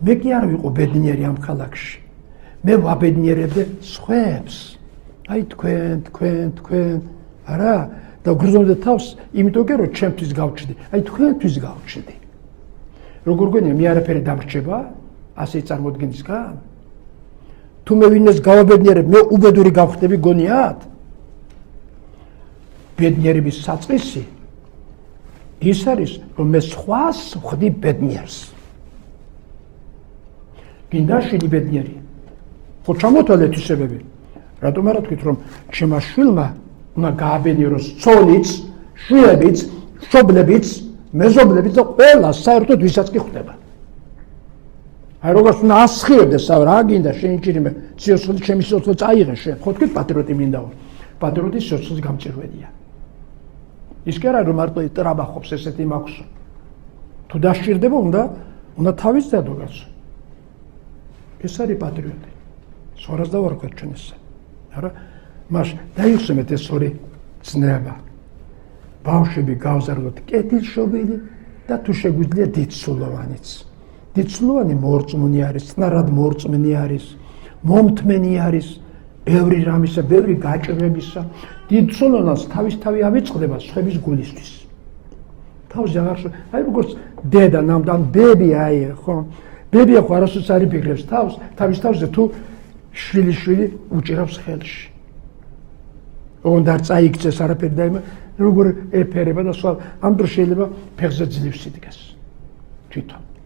მე კი არ ვიყო ბედნიერი ამ ქალაქში. მე ვაბედნიერებდე სხვებს. აი თქვენ, არა? და გრძნობდი თავს, იმიტომ კი რომ ჩემთვის გავჩნდი. აი თქვენთვის გავჩნდი. როგორ გონია მე არაფერი დამრჩება ასე წარმოდგენისგან? თუ მე ვინმეს გავაბედნიერებ, მე უბედური გავხდები გონიათ? ბედნიერების საწყისი ის არის, რომ მე სხვას ვხდი ბედნიერს. გინდა შვილი ბედნიერი. ხო ჩამოთვალეთ ისებები. რატომ არა თქვით, რომ ჩემმა შვილმა უნდა გააბედნიეროს ცოლიც, შვილებიც, მშობლებიც, მეზობლებიც და ყველა საერთოდ ვისაც კი ხვდება. აი როგორც უნდა ასხივებდეს, რა გინდა შენ ჭირიმე, სიცოცხლე ჩემი სიცოცხლე წაიღე შენ. ხო თქვით პატრიოტი მინდა ვარ. პატრიოტი სიცოცხლის გამჭირვედია. ის კი არა რომ მარტო ტრაბახობს ესეთი მაქვს. თუ დასჭირდება, უნდა თავის დადო კაცო. ეს არის პატრიოტი. სორას დავარქვათ ჩვენ ესე. არა? მას დაიხსენეთ ეს ორი ცნება. ბავშვები გავზარდოთ კეთილშობილი და თუ შეგვიძლია დიდსულოვანიც. დიდსულოვანი მორწმუნე არის, წნარად მორწმუნე არის, მომთმენი არის, ბევრი რამისა, ბევრი გაჭრებისა. დიდსულოვანს თავისთავი ავიწყდება სხვების გულისთვის. თავზე აღარ აი როგორც დედა ნამდვილად ბები აი ხო? ბებია ხო არასოდეს არ იფიქრებს თავის თავზე თუ შვილი უჭირავს ხელში. ოღონდ არ წაიქცეს არაფერი და როგორ ეფერება და სხვა ამ დროს შეიძლება ფეხზე ძლივს იდგეს თვითონ.